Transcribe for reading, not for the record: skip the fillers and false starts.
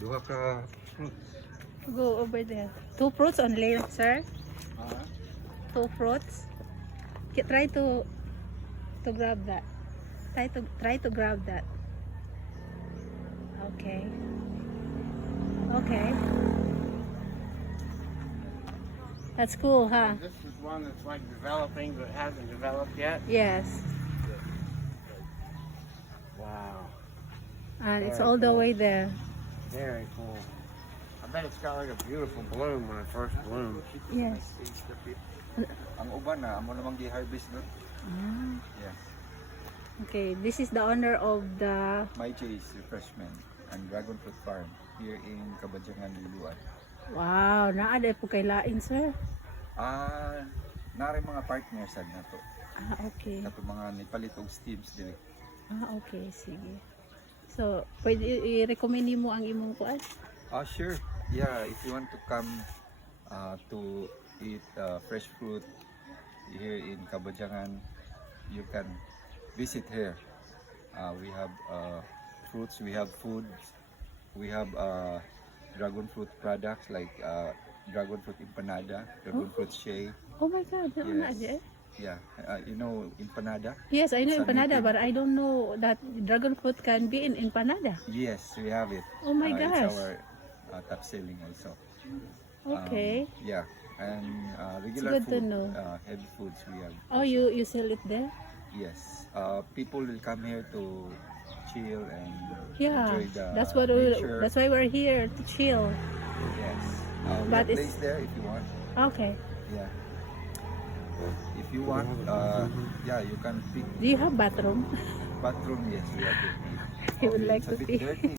Duha ka fruit. Go over there. 2 fruits only, sir. Ah, 2 fruits. Try to grab that. Try to grab that. Okay. Okay. That's cool, huh? This is one that's like developing but hasn't developed yet. Yes. Wow. And it's Very all the cool. way there. Very cool. I bet it's got like a beautiful bloom when it first blooms. Yes. ang uban na amo namang gi-harvest doon. Ah, Yes. okay, this is the owner of the... My Chase Refreshment and Dragon Fruit Farm here in Kabadyangan, Liloan. Wow, naada po kay lain, sir. Nari mga partners sad na to. Ah, okay. Kato mga nipalit og steams dili. Ah, okay, sige. So, pwede i-recommend mo ang imong kuan? Sure. Yeah, if you want to come to eat fresh fruit here in Kabadyangan, you can visit here. We have fruits, we have foods, we have dragon fruit products like dragon fruit empanada, dragon fruit shake. Oh my God, nauna Yes. eh. Yeah, you know empanada? Yes, I know Sa empanada, native. but I don't know that dragon fruit can be in empanada. Yes, we have it. Oh my gosh. It's our top selling also. Okay. Yeah, and It's regular good to food, know. heavy foods we have. Oh, you sell it there? Yes, people will come here to chill and Yeah. enjoy the That's what nature. that's why we're here to chill. Yes, But we have it's- place there if you want. Okay. Yeah, if you want, yeah, you can pick Do you have bathroom? bathroom. Yes, we have it. I would like It's a to bit see. dirty.